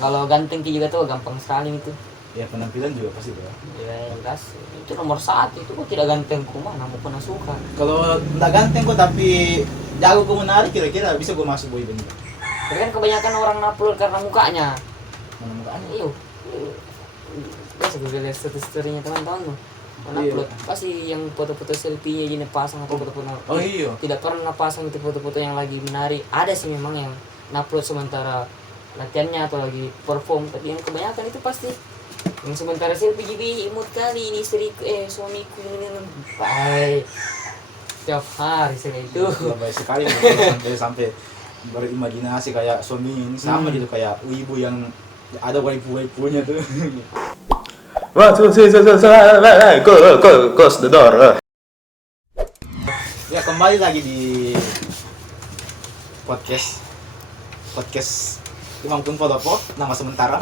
Kalau ganteng juga tuh gampang sekali itu. Ya penampilan juga pasti tuh. Ya jelas itu nomor satu, itu kok tidak ganteng ku mana mau pernah suka. Kalau nggak ganteng kok tapi jago gue menarik, kira-kira bisa gue masuk boyband. Tapi kan kebanyakan orang upload karena mukanya. Mana mukanya? Iyo. Biasa gue lihat story-storynya teman-teman tuh. Iya. Upload pasti yang foto-foto selfie-nya gini pasang atau foto-foto. Oh iya. Tidak pernah pasang itu foto-foto yang lagi menarik. Ada sih memang yang upload sementara latihannya atau lagi perform, tapi yang kebanyakan itu pasti yang sementara selfie gibi imut kali ini istriku suamiku ini baik tiap hari saya itu. Ya, baik sekali sampai berimajinasi kayak suami ini sama gitu kayak ibu yang ada waifu-waifunya tuh. Wah, close the door. Ya kembali lagi di podcast Imam Tunpolopo nama sementara.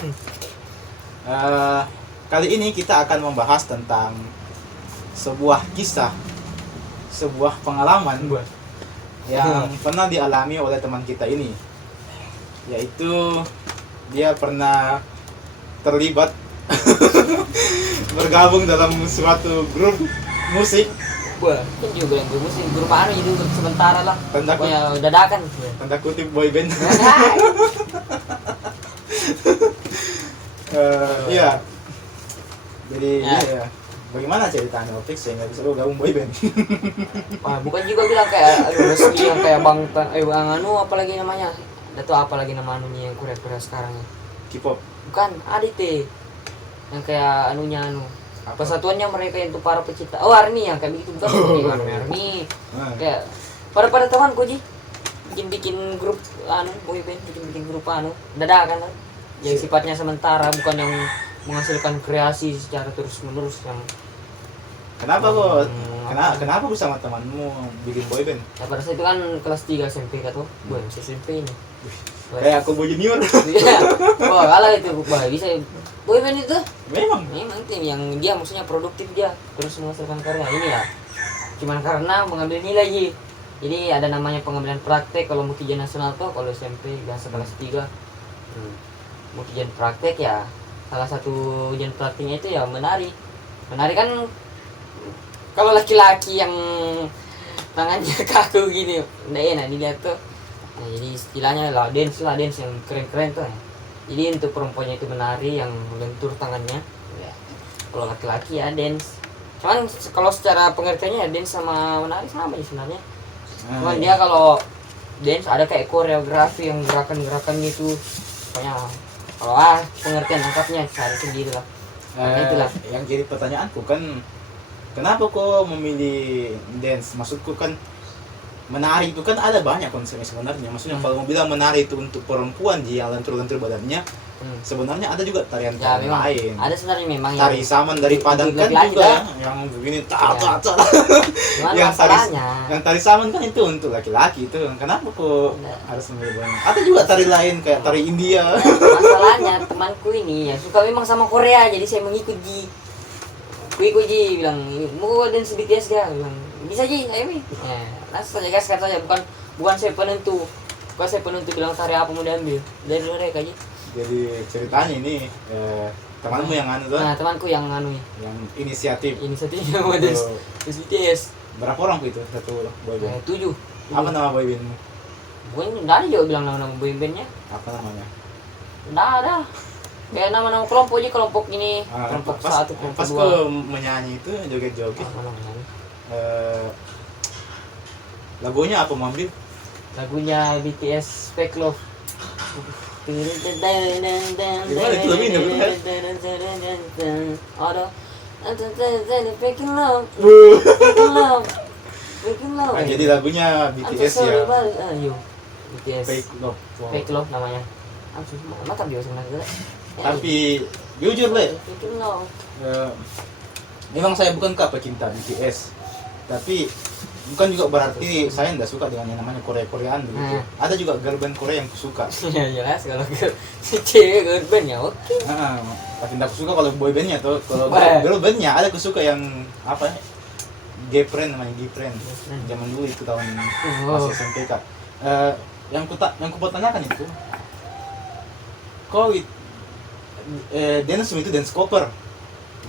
Kali ini kita akan membahas tentang sebuah kisah, sebuah pengalaman yang pernah dialami oleh teman kita ini, yaitu dia pernah terlibat bergabung dalam suatu grup musik. Wah, kan juga yang gue musik grup anu itu sementara lah. Tanda dadakan. kutip boyband. Iya. Jadi ya. Bagaimana ceritanya Opik sehingga bisa lo gabung boyband? Wah, bukan juga bilang kayak resmi yang kayak Bang anu apalagi namanya. Atau apalagi nama anunya yang Korea sekarang ya. K-pop. Bukan, Adite. Yang kayak anunya persatuannya mereka yang untuk para pecinta. Oh, ARMY yang kayak begitu bukan? ARMY. Kayak pada temanku Ji. Bikin grup anu boyband, bikin grup anu dadakan kan. Yang sifatnya sementara, bukan yang menghasilkan kreasi secara terus-menerus yang. Kenapa kok? Kenapa bersama temanmu bikin boyband? Ya pada saat itu kan kelas 3 SMP kan tuh. Gue masih SMP ini. Kayak aku boy junior. Iya. Wah, kalah itu. Wah, bisa boyband itu. Memang Tim yang dia maksudnya produktif dia terus menghasilkan karya ini ya. Cuman karena mengambil nilai Ji. Jadi ada namanya pengambilan praktek kalau mau ujian nasional tuh kalau SMP biasa kelas 3. Mau ujian praktek ya. Salah satu ujian prakteknya itu ya menari. Menari kan kalau laki-laki yang tangannya kaku gini, nggak enak dilihat tuh. Nah, jadi istilahnya lah dance yang keren-keren tuh ya. Jadi untuk perempuannya itu menari yang lentur tangannya. Ya. Kalau laki-laki ya dance. Cuman kalau secara pengertiannya ya dance sama menari sama ya sebenarnya. Cuman dia kalau dance ada kayak koreografi yang gerakan-gerakan itu. Pokoknya kalau pengertian lengkapnya cari sendiri lah. Itulah. Yang jadi pertanyaanku kan, kenapa kok memilih dance? Maksudku kan menari itu kan ada banyak konsepnya sebenarnya. Maksudnya kalau mau bilang menari itu untuk perempuan yang lentur-lentur badannya, sebenarnya ada juga tarian Ya, memang lain. ada sebenarnya memang Tari saman dari Padang kan juga yang begini tak. Yang tari saman kan itu untuk laki-laki itu. Kenapa kok harus memilih banyak? Ada juga tari lain kayak tari India. Masalahnya temanku ini ya suka memang sama Korea, jadi saya mengikuti. Ji bilang mau dance BTS dia bilang bisa Ji ayo Mi. Ya, langsung saja gas saja bukan saya penentu. Bukan saya penentu bilang tari apa mau diambil dari mereka Ji. Jadi ceritanya ini temanmu yang anu tuh? Nah, temanku yang anu yang inisiatif mau dance BTS. Berapa orang itu satu boyband? 7. Apa nama boybandmu? Gue enggak ada juga bilang nama boybandnya. Apa namanya? Enggak ada. Kayak nama-nama kelompok aja, kelompok ini, kelompok satu, kelompok pas dua. kau menyanyi itu joget-joget. Lagunya apa mau ambil? Lagunya BTS Fake Love. Gimana itu lagunya bener? Ada Fake Love. Nah, jadi lagunya BTS ya. BTS Fake Love. Wow. Fake Love namanya. Mantap dia sebenarnya. Tapi jujur Le, Fake Love. memang saya bukan pecinta BTS. Tapi bukan juga berarti saya tidak suka dengan yang namanya Korea-Koreaan begitu. Ada juga girl band Korea yang suka. Ya jelas kalau si cewek girl band ya oke. Tapi tidak suka kalau boy bandnya tuh. Kalau girl bandnya ada aku suka yang apa? Gay friend namanya gay friend. Zaman dulu itu tahun masih SMP Kak. Yang ku pertanyakan itu, kau dance itu dance cover.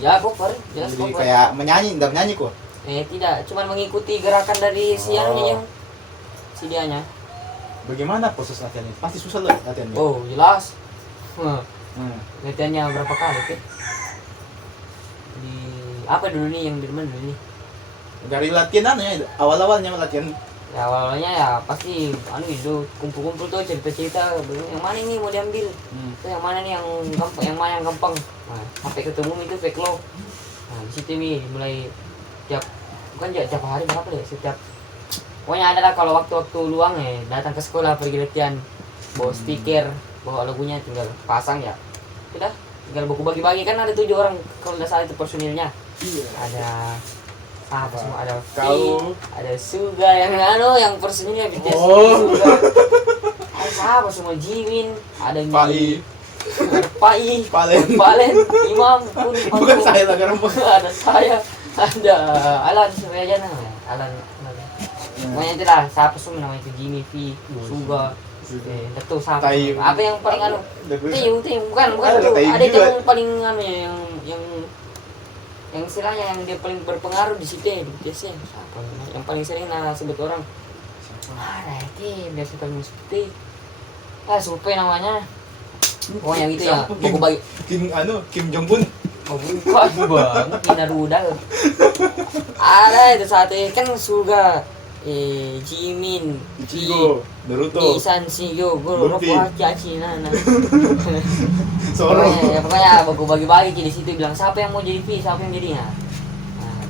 Ya cover, jelas Jadi cover. kayak menyanyi, enggak menyanyi kok. Tidak, cuman mengikuti gerakan dari si anunya yang si dianya. Bagaimana proses latihannya? Pasti susah loh latihannya. Oh, jelas. Hmm. Latihannya berapa kali, Pe? Di apa dulu nih yang di mana dulu nih? Dari latihan ya, awal-awalnya latihan. Ya awalnya ya pasti itu kumpul-kumpul tuh cerita-cerita yang mana ini mau diambil. Itu yang mana nih yang mana yang gampang. Nah, sampai ketemu itu fake low. Nah, di situ nih mulai bukan tiap hari berapa deh, setiap pokoknya ada lah kalau waktu-waktu luang ya datang ke sekolah pergi latihan, bawa speaker, bawa lagunya tinggal pasang ya. Udah, tinggal buku bagi-bagi kan ada 7 orang kalau nggak salah itu personilnya. Iya. Ada apa semua, ada Kau. ada Suga yang personilnya BTS. Oh. Suga. Ada siapa semua, Jimin, ada Pai. Pai, Palen. Palen, Imam, pun Bukan saya lah garam. ada saya, ada Alan Suryajana, Alan. Pokoknya itu lah, siapa semua namanya itu Jimmy V, Suga, itu siapa? Tayu. Apa yang paling anu? Tayu, bukan Ada itu. Tayu Ada itu juga. yang paling anu ya, yang istilahnya yang dia paling berpengaruh di situ ya, di BTS ya. Siapa namanya? Yang paling sering sebut orang. Ada itu biasa paling seperti. Supe namanya. Oh yang itu ya, buku bagi. Kim Jong Un. Oh bukan bang, Inaruda. Ada itu saat itu kan Suga, Jimin, Ichigo, Naruto. Isan Shigyo, Luffy. Cina. Zoro. Pokoknya buku bagi-bagi di situ bilang siapa yang mau jadi V, siapa yang jadi nah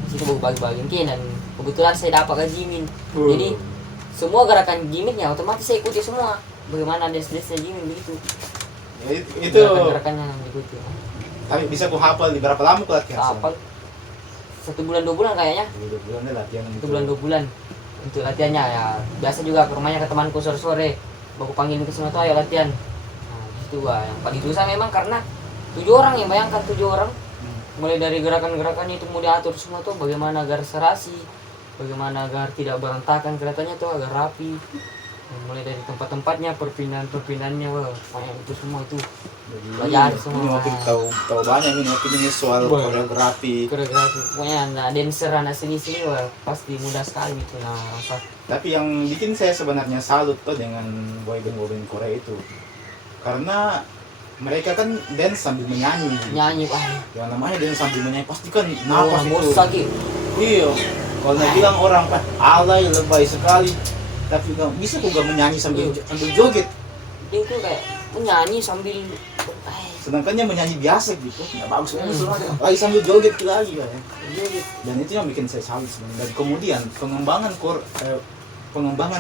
di situ buku bagi-bagi mungkin dan kebetulan saya dapat ke Jimin. Jadi semua gerakan Jiminnya otomatis saya ikuti semua. Bagaimana dance-dance-nya Jimin begitu. Ya, itu Gerakan-gerakannya yang diikuti. tapi bisa ku hafal di berapa lama ku latihan? Hafal 1 bulan 2 bulan kayaknya. 2 bulan deh latihan. 1 bulan 2 bulan untuk latihannya ya. Biasa juga ke rumahnya ke temanku sore-sore. Baku panggilin ke sana tuh ayo latihan. Nah, itu yang paling susah memang karena 7 orang ya, bayangkan 7 orang. Mulai dari gerakan-gerakannya itu mau diatur semua tuh bagaimana agar serasi, bagaimana agar tidak berantakan keretanya tuh agar rapi. Mulai dari tempat-tempatnya, perpindahan-perpindahannya, wah, kayak itu semua itu belajar semua. Ini waktu tahu banyak ini opini soal Wah. koreografi. Pokoknya anak dancer, anak seni-seni, wah, pasti mudah sekali itu nah rasa. Tapi yang bikin saya sebenarnya salut tuh dengan boyband Korea itu, karena mereka kan dance sambil menyanyi. Nyanyi, wah, Yang namanya dance sambil menyanyi pasti kan napas itu. sakit. Iya. Kalau nak bilang orang alay lebay sekali, tapi kan bisa kok gak menyanyi sambil joget. Dia tuh kayak menyanyi sambil Sedangkannya menyanyi biasa gitu, nggak bagus banget. Lagi sambil joget lagi kan. joget. Dan itu yang bikin saya salut sebenarnya. Dan kemudian pengembangan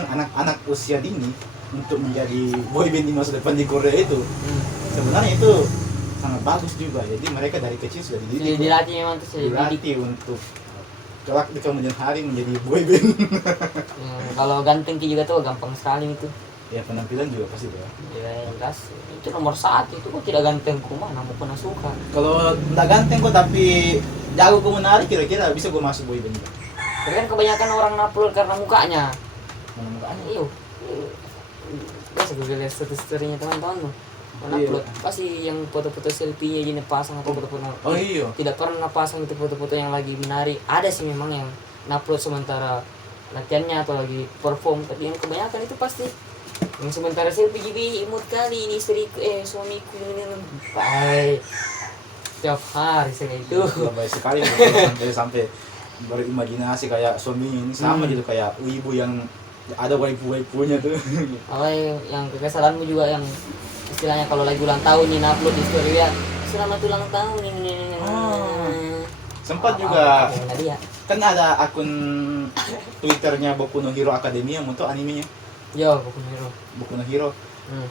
anak-anak usia dini untuk menjadi boyband di masa depan di Korea itu sebenarnya itu sangat bagus juga. Jadi mereka dari kecil sudah Jadi dididik, dilatih memang tuh saya didik. dilatih untuk kelak di kemudian hari menjadi boyband. Kalau ganteng Ki juga tuh gampang sekali itu. Ya penampilan juga pasti ya. Ya jelas itu nomor 1 itu kok tidak ganteng kumana mau pernah suka. Kalau nggak ganteng kok tapi jago gue menari kira-kira bisa gue masuk boyband juga. Tapi kan kebanyakan orang upload karena mukanya. Mana mukanya? Iyo. Biasa gue lihat status-storynya teman-teman tuh. Mana Iya. upload pasti yang foto-foto selfie-nya gini pasang atau foto-foto Oh iya. tidak pernah pasang itu foto-foto yang lagi menari. Ada sih memang yang upload sementara latihannya atau lagi perform, tapi yang kebanyakan itu pasti yang sementara selfie gibi imut kali ini istriku suamiku ini baik tiap hari saya itu. Lebay sekali sampai berimajinasi kayak suami ini sama gitu kayak ibu yang ada waifu-waifunya tuh. Kalau yang kekesalanmu juga yang istilahnya kalau lagi ulang tahun nih upload di story ya selamat ulang tahun ini. Sempat juga Dia. kan ada akun Twitternya Boku no Hero Academia untuk animenya Yo, bukan hero. Boku no Hero. Hmm.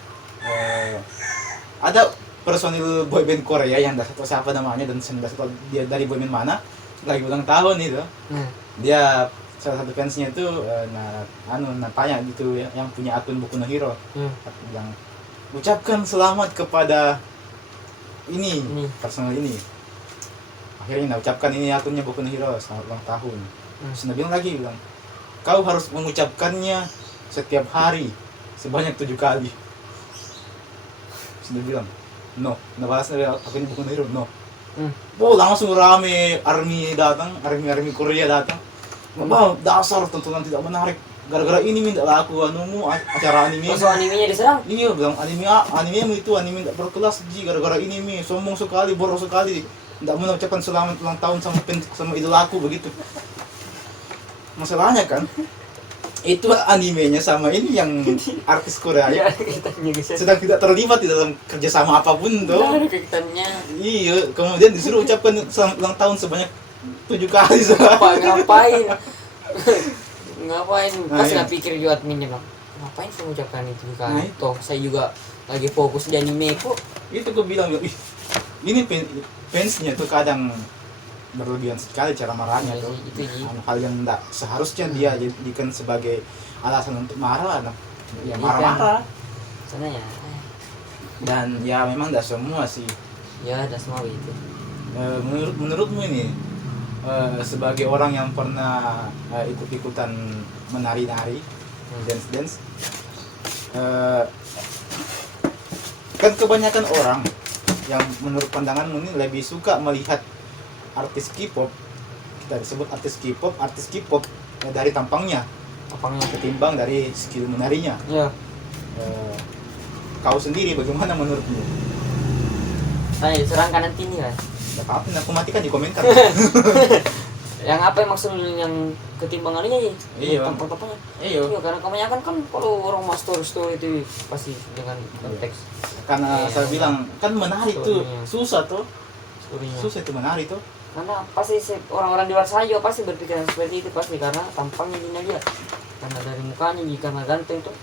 Ada personil boyband Korea yang tidak tahu siapa namanya dan tidak tahu dia dari boyband mana lagi ulang tahun itu. Nah, Dia salah satu fansnya itu tanya gitu yang punya akun Boku no Hero. Bilang ucapkan selamat kepada ini personal ini. Akhirnya ucapkan ini akunnya Boku no Hero selamat ulang tahun. Terus dia bilang lagi kau harus mengucapkannya setiap hari sebanyak 7 kali. Terus dia bilang no. Nabahas na ako ni Boku no Hero, no. Hmm. Oh, langsung rame army datang, army Korea datang. Bang, dasar tontonan tidak menarik. Gara-gara ini minta laku acara anime. Terus animenya diserang. Iya, bilang anime itu anime tidak berkelas ji, gara-gara ini sombong sekali, boros sekali. Tidak mengucapkan selamat ulang tahun sama idolaku begitu. Masalahnya kan, itu animenya sama ini yang artis Korea Iya, kaitannya guys. sedang tidak terlibat di dalam kerjasama apapun tuh. Ada kaitannya. Iya, kemudian disuruh ucapkan selamat ulang tahun sebanyak 7 kali. Ngapain? Ngapain? Nah, Pas iya. nggak pikir juga adminnya bang. Ngapain saya ucapkan itu Nah, kan? itu. Toh saya juga lagi fokus di anime kok. Itu gue bilang, ih, ini fansnya tuh kadang berlebihan sekali cara marahnya Iya tuh. sih, itu sih. Hal yang enggak seharusnya dia jadikan sebagai alasan untuk marah, nah. Ya Iya, marah-marah. Sana ya. Dan ya memang enggak semua sih. Ya udah semua itu. Menurutmu ini sebagai orang yang pernah ikut-ikutan menari-nari, dance-dance, kan kebanyakan orang yang menurut pandanganmu ini lebih suka melihat artis K-pop, kita disebut artis K-pop dari tampangnya Apanya? ketimbang dari skill menarinya. Ya. Kau sendiri bagaimana menurutmu? Saya diserang kanan kiri kan. Gak apa-apa, aku matikan di komentar. Yang apa yang maksud yang ketimbangannya ya? Iya. Tampang-tampangnya. Iya, Iya, karena kebanyakan kan kalau orang mas story itu pasti dengan konteks karena Iya, saya bilang kan menari itu story-nya. susah tuh, storynya. susah itu menari tuh. Karena pasti orang-orang di luar sana juga pasti berpikiran seperti itu pasti karena tampangnya dia lihat. Karena dari mukanya jika nggak ganteng tuh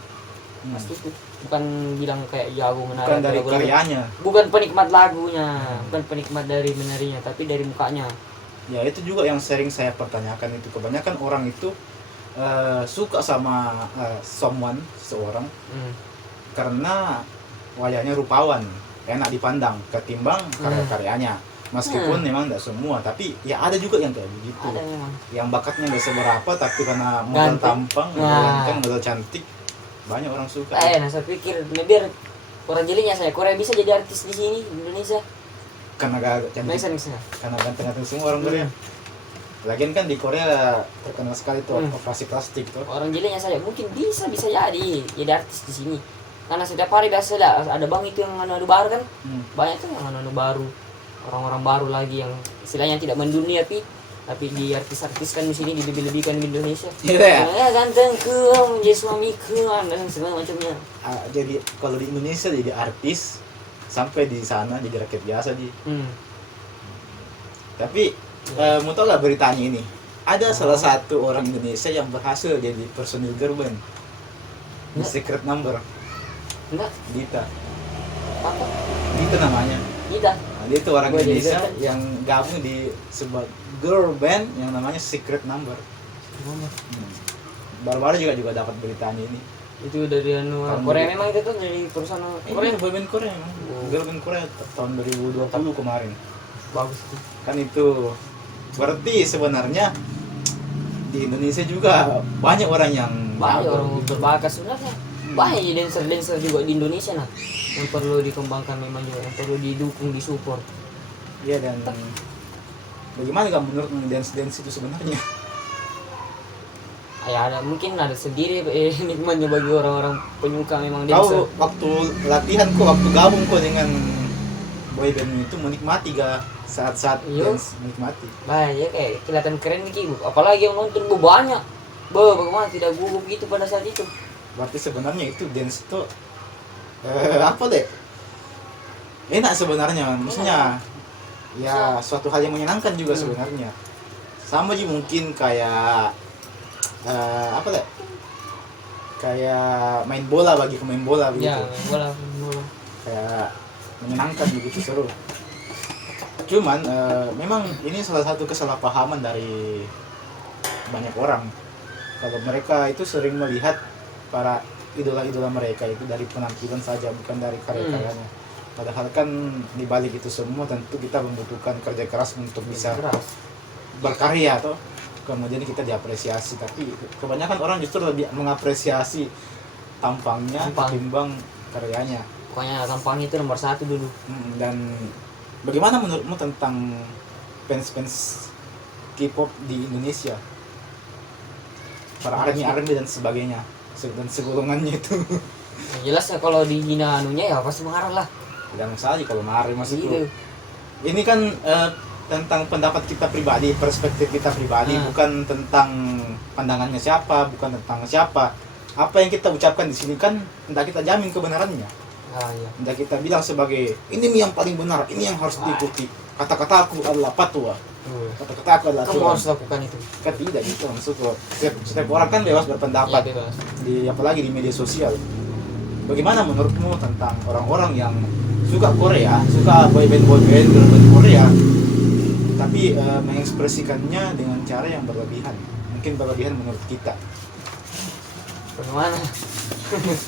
pasti itu bukan bilang kayak jago menari. Bukan dari atau lagu-lagu. karyanya. Bukan penikmat lagunya, bukan penikmat dari menarinya, tapi dari mukanya. Ya itu juga yang sering saya pertanyakan itu, kebanyakan orang itu suka sama seseorang Hmm. karena wajahnya rupawan, enak dipandang ketimbang karya-karyanya. Meskipun memang tidak semua, tapi ya ada juga yang kayak begitu. Ada memang. Yang bakatnya nggak seberapa, tapi karena modal Ganteng. tampang, modal Nah. ganteng, modal cantik, banyak orang suka. Nah saya pikir biar orang jelinya saya Korea bisa jadi artis di sini di Indonesia. Karena gak cantik, Bisa. karena ganteng-ganteng semua orang Korea. Lagian kan di Korea terkenal sekali tuh operasi plastik tuh. Orang jelinya saya mungkin bisa jadi artis di sini. Karena setiap hari biasa ada bang itu yang anu baru kan. Banyak tuh yang anu baru. Orang-orang baru lagi yang istilahnya tidak mendunia tapi di artis-artis kan di sini dilebih-lebihkan di Indonesia. Iya ya. Ya gantengku, menjadi suamiku, dan segala macamnya. Jadi kalau di Indonesia jadi artis, sampai di sana jadi rakyat biasa di. Tapi mau tau gak beritanya ini? Ada salah satu orang Indonesia yang berhasil jadi personil girl band di Enggak. Secret Number. Enggak, Dita. apa? Dita namanya. Tidak. Nah, dia itu orang Gua jadi Indonesia girl band. yang gabung di sebuah girl band yang namanya Secret Number. Baru-baru juga dapat beritanya ini. Itu dari anu Tahun Korea dulu. memang itu tuh dari perusahaan Korea, Korea. boy band Korea emang. Girl band Korea tahun 2020 kemarin. Bagus tuh. Kan itu berarti sebenarnya di Indonesia juga banyak orang yang Banyak jago orang gitu. berbakat sebenarnya. Banyak dancer juga di Indonesia nah yang perlu dikembangkan memang juga yang perlu didukung disupport. Iya, dan bagaimana kamu menurut dance itu sebenarnya? Ya ada mungkin ada sendiri nikmatnya bagi orang-orang penyuka memang Kau dancer. waktu latihan kok, waktu gabung kok dengan boy band itu menikmati gak saat-saat Iya. dance, menikmati? Banyak kayak kelihatan keren nih Bu. Apalagi yang nonton banyak. Bagaimana tidak gugup gitu pada saat itu. Berarti sebenarnya itu dance itu apa deh? Enak sebenarnya, maksudnya ya suatu hal yang menyenangkan juga sebenarnya. Sama aja mungkin kayak apa deh? Kayak main bola bagi pemain bola begitu. Ya, bola. Kayak menyenangkan begitu, seru. Cuman memang ini salah satu kesalahpahaman dari banyak orang. Kalau mereka itu sering melihat para idola-idola mereka itu dari penampilan saja, bukan dari karya-karyanya. Padahal kan di balik itu semua tentu kita membutuhkan kerja keras untuk bisa berkarya atau kemudian kita diapresiasi. Tapi kebanyakan orang justru lebih mengapresiasi tampangnya ketimbang karyanya. Pokoknya tampang itu nomor 1 dulu. Dan bagaimana menurutmu tentang fans-fans K-pop di Indonesia? Para ARMY dan sebagainya dan segolongannya itu. Yang jelas ya kalau dihina anunya ya pasti marah lah. Tidak masalah kalau marah masih Gitu. Ini kan tentang pendapat kita pribadi, perspektif kita pribadi, bukan tentang pandangannya siapa, bukan tentang siapa. Apa yang kita ucapkan di sini kan tidak kita jamin kebenarannya. Iya. Tidak kita bilang sebagai ini yang paling benar, ini yang harus diikuti. Kata-kataku adalah fatwa. Kata-kataku adalah Kamu aturan. harus lakukan itu. Kan tidak gitu maksudku. Setiap orang kan bebas berpendapat. Iya, bebas. Apalagi di media sosial. Bagaimana menurutmu tentang orang-orang yang suka Korea, suka boyband girl band Korea, tapi mengekspresikannya dengan cara yang berlebihan, mungkin berlebihan menurut kita. Bagaimana?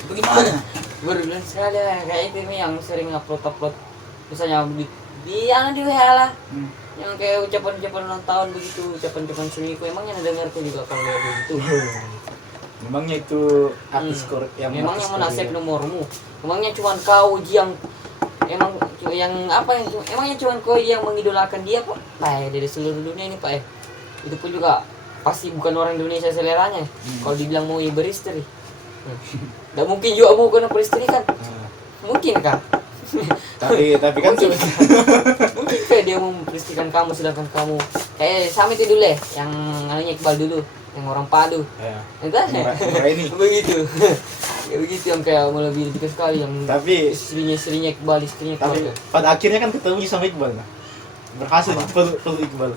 Bagaimana? Berulang sekali lah, kayak itu nih yang sering upload misalnya di WA lah, yang kayak ucapan-ucapan ulang tahun begitu, ucapan-ucapan selingkuh. Emangnya ada dengar tuh juga kalau kayak begitu? Memangnya itu artis yang memangnya artis mana Korea? save nomormu? Emangnya cuma kau yang emangnya cuma kau yang mengidolakan dia Pak? Pak, dari seluruh dunia ini Pak. Itu pun juga pasti bukan orang Indonesia seleranya. Kalau dibilang mau beristri, nggak mungkin juga mau kena beristri kan? Mungkin kan? tapi kan Mungkin kayak dia mau beristrikan kamu sedangkan kamu sama itu dulu yang anunya Iqbal dulu, yang orang Padu. Entah ini begitu. Ya begitu yang kayak lebih sekali yang tapi istrinya Iqbal, istrinya tapi keluarga. pada akhirnya kan ketemu sama Iqbal nah. Berhasil peluk Iqbal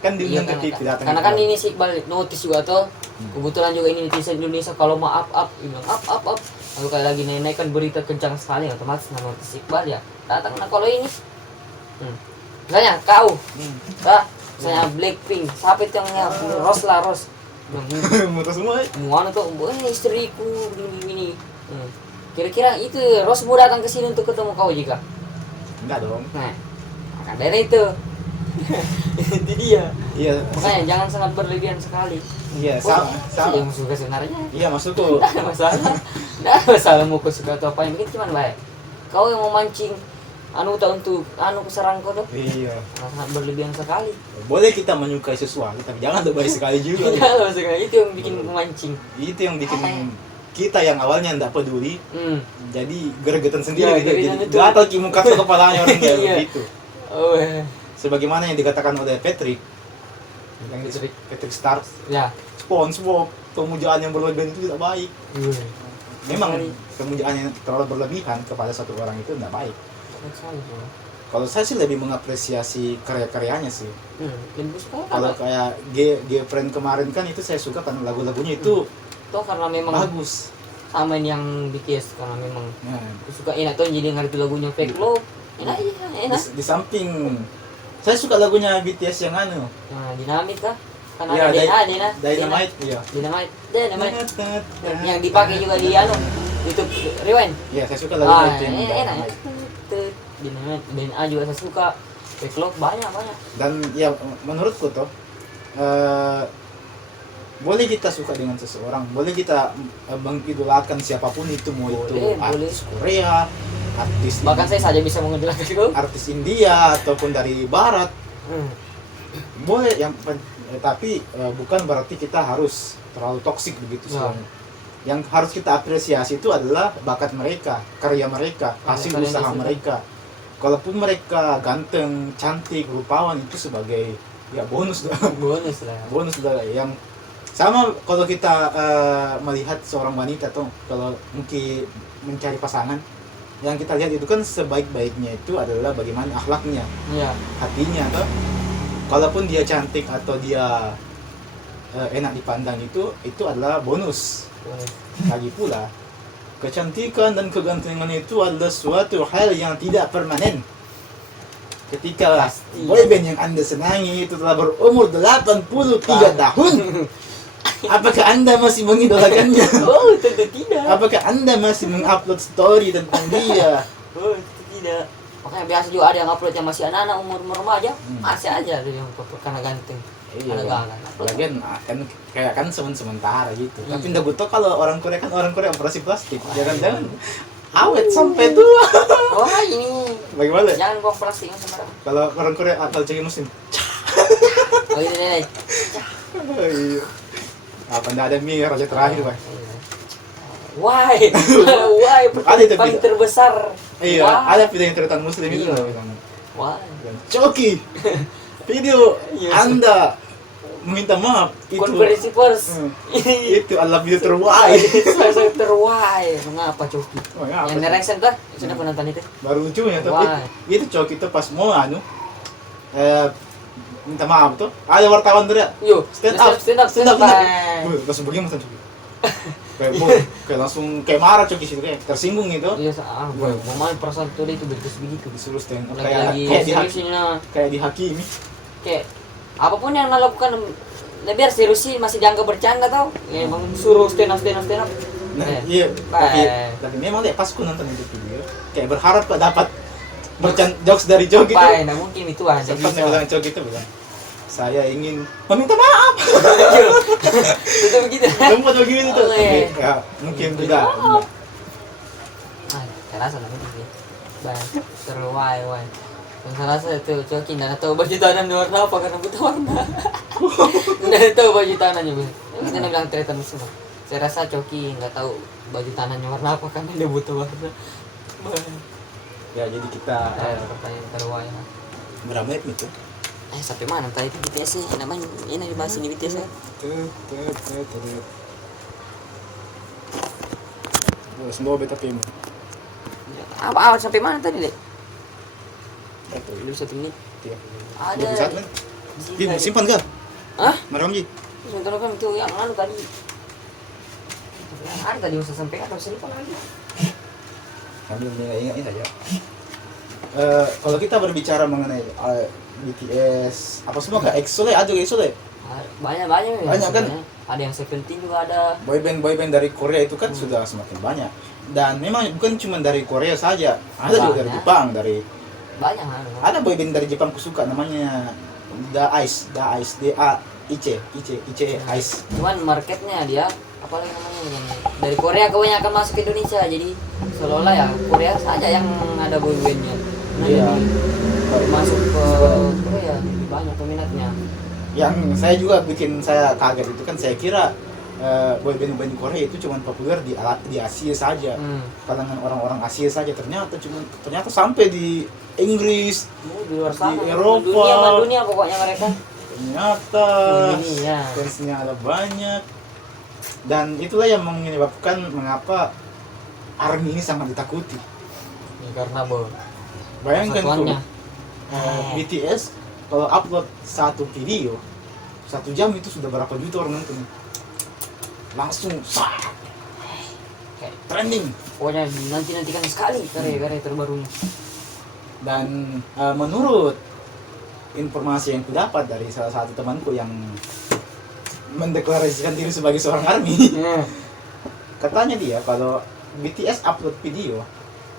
kan Iya, diundang ke TV datang karena kan ini si Iqbal notice juga tuh. Kebetulan juga ini netizen Indonesia kalau mau up, dia bilang up. Lalu kayak lagi naik-naikkan berita kencang sekali, otomatis notice Iqbal ya datang. Nah kalau ini, misalnya kau, misalnya Blackpink, siapa itu yang Rose. muka semua Muana tuh, istriku begini. Kira-kira itu Rose mau datang ke sini untuk ketemu kau juga? enggak dong. Nah, maka dari itu. Itu dia. Iya, Makanya jangan sangat berlebihan sekali. iya Sama. sama Yang suka sebenarnya. iya maksudku Tidak ada masalah. Tidak ada masalah mau kau suka atau apa yang bikin cuman baik. Kau yang mau mancing untuk keserang kau tuh. iya Sangat berlebihan sekali. boleh kita menyukai sesuatu tapi jangan lebay sekali juga. Tidak ada masalah. Itu yang bikin memancing. Itu yang bikin kita yang awalnya tidak peduli jadi gregetan Ya, sendiri gitu. gregetan Jadi itu. gatal kimukat ke kepalanya orang kayak Iya. begitu. Oh, Sebagaimana yang dikatakan oleh Patrick Patrick Stars, ya. SpongeBob, pemujaan yang berlebihan itu tidak baik. Memang pemujaan yang terlalu berlebihan kepada satu orang itu tidak baik. Kalau saya sih lebih mengapresiasi karya-karyanya sih. Kalau kayak G-Friend kemarin kan itu saya suka karena lagu-lagunya itu Tuh karena memang bagus. sama yang BTS karena memang Nah, suka enak tuh jadi ngerti lagunya Fake Love. Enak. di samping saya suka lagunya BTS yang anu. Nah, dinamit kah? Kan Iya, ada DNA. Dynamite, iya. Dynamite. Yang dipakai juga di YouTube Rewind. Iya, saya suka lagunya itu yang enak ya. Dynamite. Dynamite, DNA juga saya suka. Fake Love banyak. Dan ya menurutku tuh boleh kita suka dengan seseorang, boleh kita mengidolakan siapapun itu, mau itu Boleh. artis Korea, artis Bahkan saya saja bisa mengidolakan itu. artis India ataupun dari Barat, boleh tapi bukan berarti kita harus terlalu toksik begitu Ya. semuanya. Yang harus kita apresiasi itu adalah bakat mereka, karya mereka, hasil Karya usaha mereka. mereka. Kalaupun mereka ganteng, cantik, rupawan itu sebagai ya bonus lah. Bonus lah yang sama kalau kita melihat seorang wanita tuh kalau mungkin mencari pasangan, yang kita lihat itu kan sebaik-baiknya itu adalah bagaimana akhlaknya, Iya. hatinya tuh. Kalaupun dia cantik atau dia enak dipandang itu adalah bonus. Lagi pula kecantikan dan kegantengan itu adalah suatu hal yang tidak permanen. Ketika Pasti. boyband yang Anda senangi itu telah berumur 83 tahun, apakah Anda masih mengidolakannya? Oh, tentu tidak. Apakah Anda masih mengupload story tentang dia? Oh, tentu tidak. Makanya biasa juga ada yang upload yang masih anak-anak umur remaja, masih aja ada yang foto karena ganteng. Iya, Ada ganteng. lagian kan kayak kan sementara gitu. Tapi nggak butuh kalau orang Korea operasi plastik. Jangan-jangan awet sampai tua. Wah ini Bagaimana? jangan buang plastik yang sembarangan. Kalau orang Korea apal Coki Muslim. Oh ini nih. Iya. Apa ndak ada mie raja terakhir, Pak? Why? Why? Ada itu Paling video. terbesar. Iya, Why? ada video yang terlihat Muslim itu. Iya. Bilang, Why? Coki, video Yes. Anda meminta maaf itu Konferensi pers. itu adalah video terbaik. Saya terwai. Mengapa Coki? Oh, ya, Yang apa direction tuh sudah penonton itu. baru lucunya tapi Wah. itu Coki itu pas mau minta maaf tuh ada wartawan teriak Yuk, stand up stand up. langsung begini langsung Coki kayak langsung kayak marah Coki situ kayak tersinggung gitu Iya, mau main perasaan tuh itu begitu. disuruh stand up Lagi seriusnya kayak dihakimi kayak apapun yang melakukan biar serius sih masih dianggap bercanda tau. Ya, emang suruh stand up. nah Eh. iya Baik. tapi memang deh pas aku nonton itu video kayak berharap dapat jokes dari Coki tuh Baik, nah mungkin itu aja sempat bisa. bilang Coki itu bilang saya ingin meminta maaf Itu begitu. sempat begitu tuh Oleh. tapi ya mungkin tidak Saya rasa lah begitu. Baik, terwai. Dan saya rasa itu Coki nggak tahu baju tahanan warna apa karena buta warna. Nggak tahu baju tahanannya. Kita bilang ternyata semua. Saya rasa Coki nggak tahu baju tahanannya warna apa karena dia buta warna. ya jadi kita Pertanyaan terwai. berapa menit itu Sampai mana tadi itu BTS sih? Namanya ini dibahas ini BTS ya? semua beta PM Apa sampai mana tadi deh? Dulu 1 menit. Ada. Bim, simpan gak? Hah? Maram Ji. Sebentar kan itu yang anu tadi. Yang ada tadi usah sampai atau sini apa lagi? Kami ingat saja. Kalau kita berbicara mengenai BTS, apa semua kak? EXO ada EXO deh. Banyak Banyak kan? Ada yang Seventeen juga ada. Boyband dari Korea itu kan sudah semakin banyak. Dan memang bukan cuma dari Korea saja, ada juga dari Banyak. Jepang, Banyak ada boyband dari Jepang aku suka namanya Ice, Ice. Cuman marketnya dia apa lagi namanya yang dari Korea kebanyakan masuk ke Indonesia jadi seolah-olah ya Korea saja yang ada boybandnya. Nah, Iya. jadi masuk ke Korea lebih banyak peminatnya. Yang saya juga bikin saya kaget itu kan saya kira boyband Korea itu cuma populer di Asia saja, kalangan orang-orang Asia saja, ternyata sampai di Inggris, Di luar sana, di Eropa, dunia pokoknya mereka. ternyata Dunia. fansnya ada banyak, dan itulah yang menyebabkan mengapa ARMY ini sangat ditakuti. Karena Bayangkan tuh Satuannya. BTS kalau upload satu video 1 jam itu sudah berapa juta orang nonton, langsung Kayak trending. pokoknya nantikan sekali karya-karya terbarunya. Dan menurut informasi yang kudapat dari salah satu temanku yang mendeklarasikan diri sebagai seorang ARMY, katanya dia kalau BTS upload video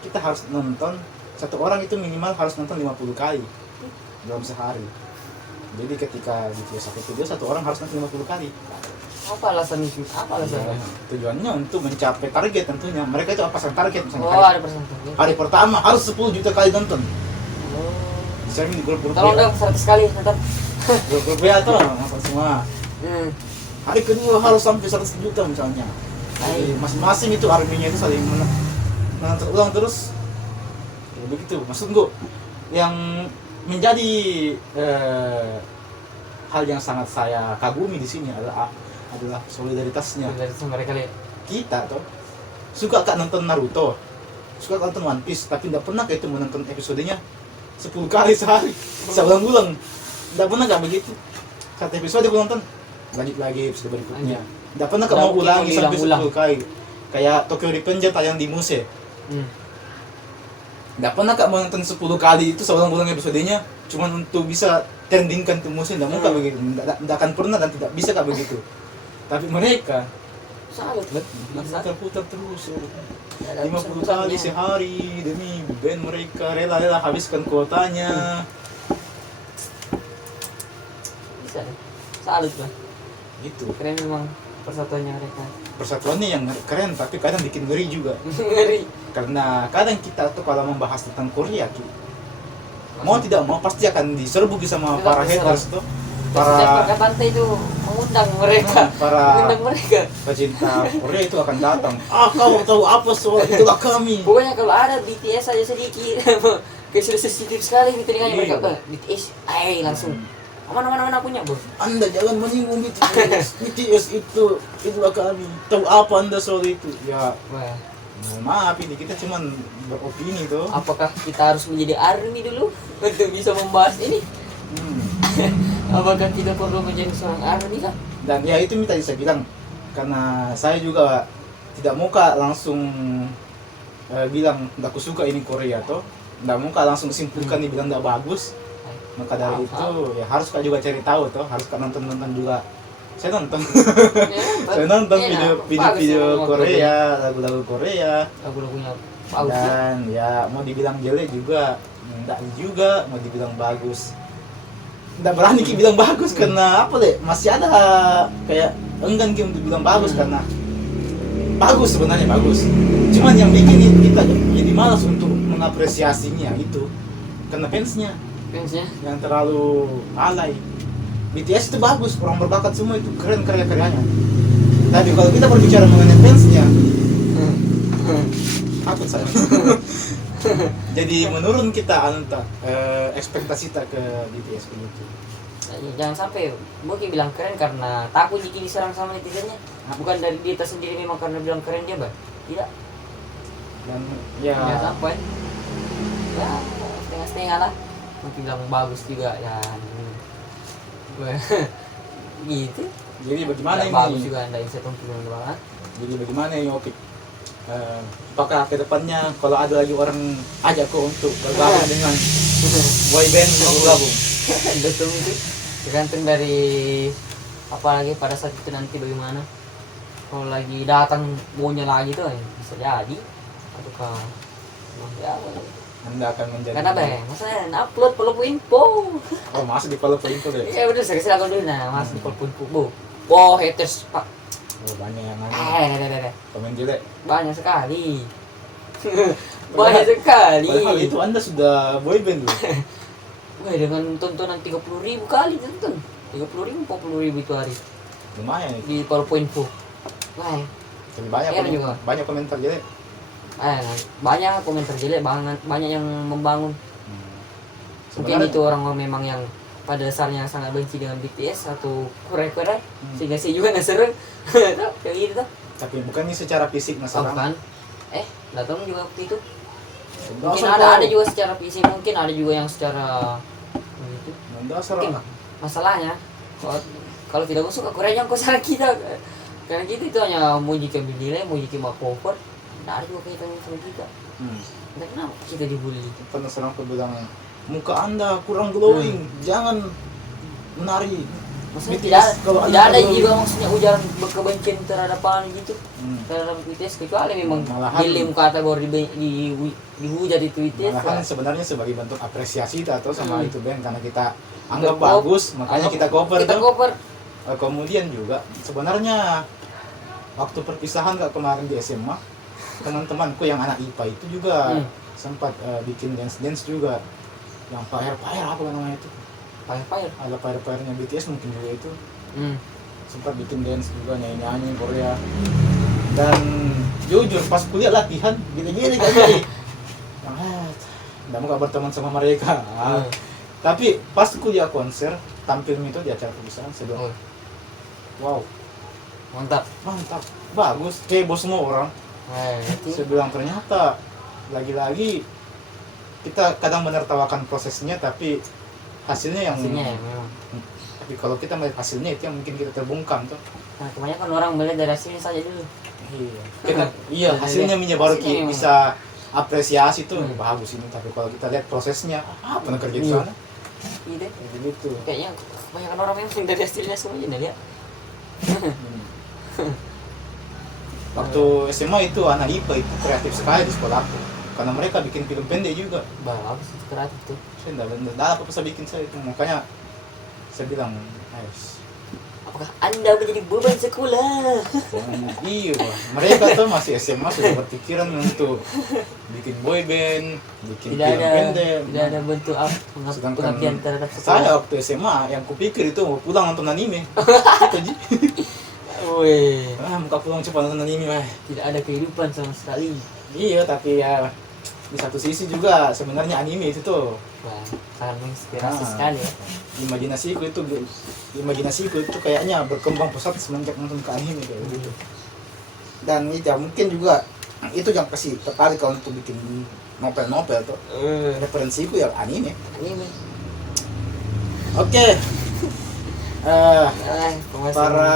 kita harus nonton, satu orang itu minimal harus nonton 50 kali dalam sehari. Jadi ketika BTS upload video satu orang harus nonton 50 kali. Apa alasan itu? Apa alasannya? Tujuannya untuk mencapai target tentunya. Mereka itu pasang target misalnya Oh, ada persentase. hari pertama harus 10 juta kali nonton. Oh. Saya di grup Tolong dong 100 kali nonton. grup WA tuh nonton semua. Hari kedua harus sampai 100 juta misalnya. Jadi masing-masing itu arminya itu saling menonton ulang terus. Ya, begitu. Maksud gua yang menjadi hal yang sangat saya kagumi di sini adalah solidaritasnya. Dari mereka lihat. Kita tuh suka kak nonton Naruto, suka nonton One Piece, tapi tidak pernah kayak itu menonton episodenya 10 kali sehari, seulang-ulang. Tidak pernah gak begitu. Satu episode aku nonton, lanjut lagi episode berikutnya. Tidak pernah kak mau Mungkin ulangi sampai ulang-ulang. 10 kali. Kayak Tokyo Revenger tayang di Muse. Tidak pernah kak mau nonton 10 kali itu seulang-ulang episodenya, cuman untuk bisa trendingkan tuh Muse. Tidak mungkin begitu. Tidak akan pernah dan tidak bisa kak begitu. Tapi mereka Salut. putar terus 50 kali sehari demi band mereka, rela habiskan kuotanya. Bisa. Salut lah. Gitu. Keren memang persatuannya mereka. persatuannya yang keren tapi kadang bikin ngeri juga. Ngeri. Karena kadang kita tuh kalau membahas tentang Korea mau tidak mau pasti akan diserbu sama Tidak para diserang. haters tuh, Setiap para pantai itu mengundang mereka. para Mengundang mereka. pecinta Korea itu akan datang. Kau tahu apa soal itulah kami. Pokoknya kalau ada BTS aja sedikit, kayak sudah sensitif sekali di telinganya Iya. mereka. Bang, BTS, ayo langsung. Mana punya, Bro. Anda jangan menyinggung BTS. BTS itulah kami. Tahu apa Anda soal itu? Ya, Wah, mohon maaf ini kita cuman beropini tuh. apakah kita harus menjadi ARMY dulu untuk bisa membahas ini? Hmm. Apakah kita perlu menjadi seorang ARMY kah? Dan ya itu tadi saya bilang, karena saya juga tidak mau Kak langsung bilang tidak suka ini Korea tuh, tidak mau Kak langsung simpulkan dibilang tidak bagus. Maka dari itu ya harus Kak juga cari tahu tuh, harus Kak nonton juga. Saya nonton saya nonton video Korea, lagu-lagu Korea, Lagu-lagunya bagus ya. dan ya mau dibilang jelek juga enggak juga, mau dibilang bagus enggak berani Ki bilang bagus karena apa deh, masih ada kayak enggan Ki untuk bilang bagus karena bagus, sebenarnya bagus, cuman yang bikin kita jadi malas untuk mengapresiasinya itu karena fansnya Fansnya. yang terlalu alay. BTS itu bagus, orang berbakat semua itu keren karya-karyanya. Tapi kalau kita berbicara mengenai fansnya, takut saya. Jadi menurun kita ekspektasi kita ke BTS begitu. Jangan sampai mungkin bilang keren karena takut jika diserang sama netizennya. Bukan dari dia sendiri memang karena bilang keren dia, Bang. Tidak. Dan Jangan ya sampai. Ya, setengah-setengah lah. Mungkin bilang bagus juga ya. Gitu. jadi bagaimana Nggak ini? bagus juga anda bisa bilang banget. Jadi bagaimana ini Opik? Apakah ke depannya kalau ada lagi orang ajak kau untuk bergabung dengan boyband mau gabung? Betul itu. Tergantung dari apa lagi pada saat itu nanti bagaimana. Kalau lagi datang maunya lagi tuh bisa jadi. Ataukah ya, Anda akan menjadi karena maksudnya upload perlu info. Oh, masih di follow info deh. Ya udah saya aku dulu nah mas di perlu info bu. Wow haters pak. Oh, banyak yang Nah. komen jelek. Banyak sekali. Banyak sekali. Padahal itu Anda sudah boyband loh. Wah dengan tontonan 30.000 kali tonton. 30.000, 40.000 itu hari Lumayan itu. di Powerpointku. Wah, Tapi banyak Iya juga. banyak komentar jelek. banyak komentar jelek banyak yang membangun. Mungkin Sebenarnya- itu orang memang yang pada dasarnya sangat benci dengan BTS atau Korea sehingga saya juga nggak serem. Kayak gitu tuh. Tapi bukannya secara fisik Oh, masalah. bukan. Nggak tahu juga waktu itu. Dasar Mungkin kau. ada juga secara fisik, mungkin ada juga yang secara gitu. Dasar Mungkin lah. masalahnya kalau tidak suka Korea jangan kau salah kita. Karena kita itu hanya mau jika nilai, mau jika mau cover, tidak ada juga kaitannya sama kita. Entah kenapa kita dibully. Pernah seorang aku bilang muka Anda kurang glowing, jangan menari. Maksudnya BTS, kalau tidak Anda ada glowing. juga maksudnya ujaran kebencian terhadap apa gitu terhadap BTS kecuali memang Malahan- gilim kata baru dihujat itu BTS. Malahan lah. sebenarnya sebagai bentuk apresiasi atau sama Hmm. itu band karena kita anggap Kita bagus, makanya kita cover Kita tuh. cover. Kemudian juga sebenarnya waktu perpisahan Kak kemarin di SMA, teman-temanku yang anak IPA itu juga sempat bikin dance juga yang fire apa namanya itu, Fire. ada fire-nya BTS mungkin juga itu, sempat bikin dance juga nyanyi Korea. Dan jujur pas kuliah latihan gini-gini kan jadi nggak mau berteman sama mereka. Tapi pas kuliah konser tampil itu di acara perpisahan saya bilang, wow Mantap. mantap, bagus, heboh semua orang. Saya bilang ternyata lagi-lagi kita kadang menertawakan prosesnya tapi hasilnya yang Hasilnya ya memang. tapi kalau kita melihat hasilnya itu yang mungkin kita terbungkam tuh. Nah, kebanyakan orang melihat dari hasilnya saja dulu. Iya hasilnya baru Hasilnya memang. bisa apresiasi tuh bagus ini, tapi kalau kita lihat prosesnya apa yang kerja di sana Gitu. gitu. Kayaknya kebanyakan orang memang dari hasilnya semuanya dah lihat. Waktu SMA itu anak IPA itu kreatif sekali di sekolahku karena mereka bikin film pendek juga. Bagus itu kreatif tuh. Saya enggak apa bisa bikin saya itu, makanya saya bilang, apakah Anda menjadi beban sekolah? Iya, mereka tuh masih SMA sudah berpikiran untuk bikin boyband, bikin Tidak film ada pendek. tidak ada bentuk Sedangkan pengabdian terhadap saya sekolah. waktu SMA yang kupikir itu mau pulang nonton anime. Itu Ji. Wih, Muka pulang cepat nonton anime, wah. tidak ada kehidupan sama sekali. Iya, tapi ya di satu sisi juga sebenarnya anime itu tuh Wah, sangat menginspirasi Ah. sekali ya. imajinasiku itu kayaknya berkembang pesat semenjak nonton ke anime kayak gitu. Dan itu ya, mungkin juga itu yang kasih tertarik kalau untuk bikin novel-novel tuh. Referensiku ya anime. Anime. Oke. Pembahasan Para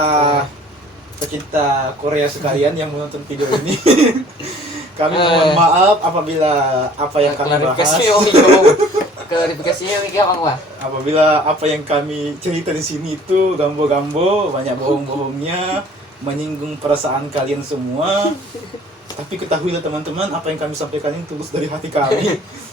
pecinta Korea sekalian yang menonton video ini, kami mohon maaf apabila apa yang kami bahas, klarifikasinya mikir apa Wah? apabila apa yang kami cerita di sini itu gambo-gambo, banyak bohong-bohongnya, menyinggung perasaan kalian semua. Tapi ketahuilah teman-teman, apa yang kami sampaikan ini tulus dari hati kami.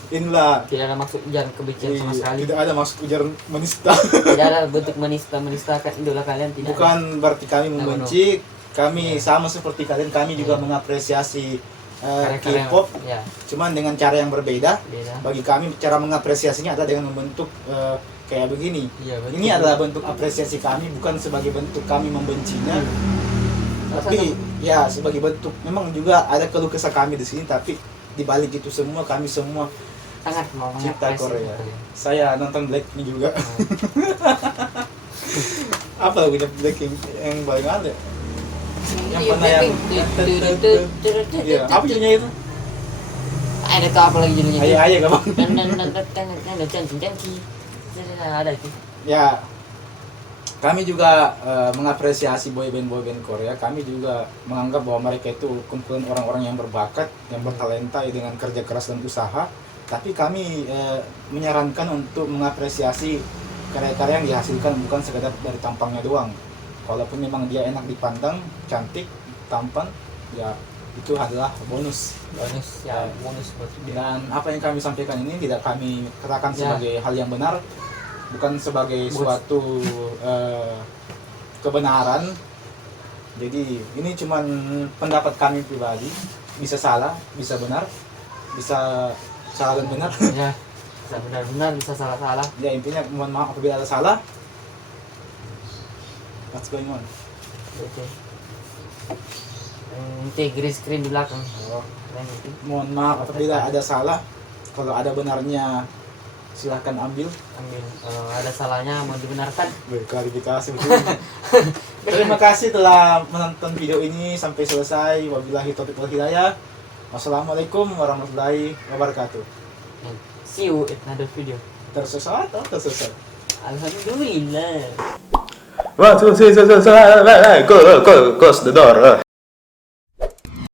Inilah Tidak ada maksud ujaran kebencian sama sekali. tidak ada maksud ujaran menista. Tidak ada bentuk menistakan idola kalian, tidak. Bukan berarti kami membenci, kami sama seperti kalian, kami juga mengapresiasi Karya-karya- K-pop, Ya, cuman dengan cara yang berbeda. beda. Bagi kami cara mengapresiasinya adalah dengan membentuk kayak begini. Iya, betul. Ini adalah bentuk apresiasi kami, bukan sebagai bentuk kami membencinya, tapi ya sebagai bentuk. Memang juga ada keluh kesah kami di sini, tapi di balik itu semua kami semua sangat mau cinta mengapresiasi Korea. Korea. Saya nonton Blackpink juga. Apa lagunya Blackpink yang paling ada? Yang Iya, pernah yang iya, apa judulnya itu? Ada tuh apa lagi judulnya? Ayah gak bang? Janji. Ada itu. Ya, kami juga mengapresiasi boyband Korea. Kami juga menganggap bahwa mereka itu kumpulan orang-orang yang berbakat, yang bertalenta dengan kerja keras dan usaha. Tapi kami menyarankan untuk mengapresiasi karya-karya yang dihasilkan, bukan sekedar dari tampangnya doang. Walaupun memang dia enak dipandang, cantik, tampan, ya itu adalah bonus. Bonus ya, bonus buat dia. Dan apa yang kami sampaikan ini tidak kami katakan Ya. sebagai hal yang benar, bukan sebagai Bos. suatu kebenaran. Jadi ini cuman pendapat kami pribadi, bisa salah, bisa benar, bisa salah dan benar. Ya, bisa benar-benar, bisa salah-salah. Ya intinya mohon maaf apabila ada salah. What's going on? Oke. Nanti green screen di belakang. Oh, Keren itu. mohon maaf apabila ada salah. Kalau ada benarnya silahkan ambil. Ambil. Kalau ada salahnya mau dibenarkan. Berklarifikasi betul. Terima kasih telah menonton video ini sampai selesai. Wabillahi taufiq wal hidayah. Wassalamualaikum warahmatullahi wabarakatuh. And see you in another video. Tersesat atau tersesat? Alhamdulillah. 1, 2, 3, 4, 5, 6, 7, 8, close the door.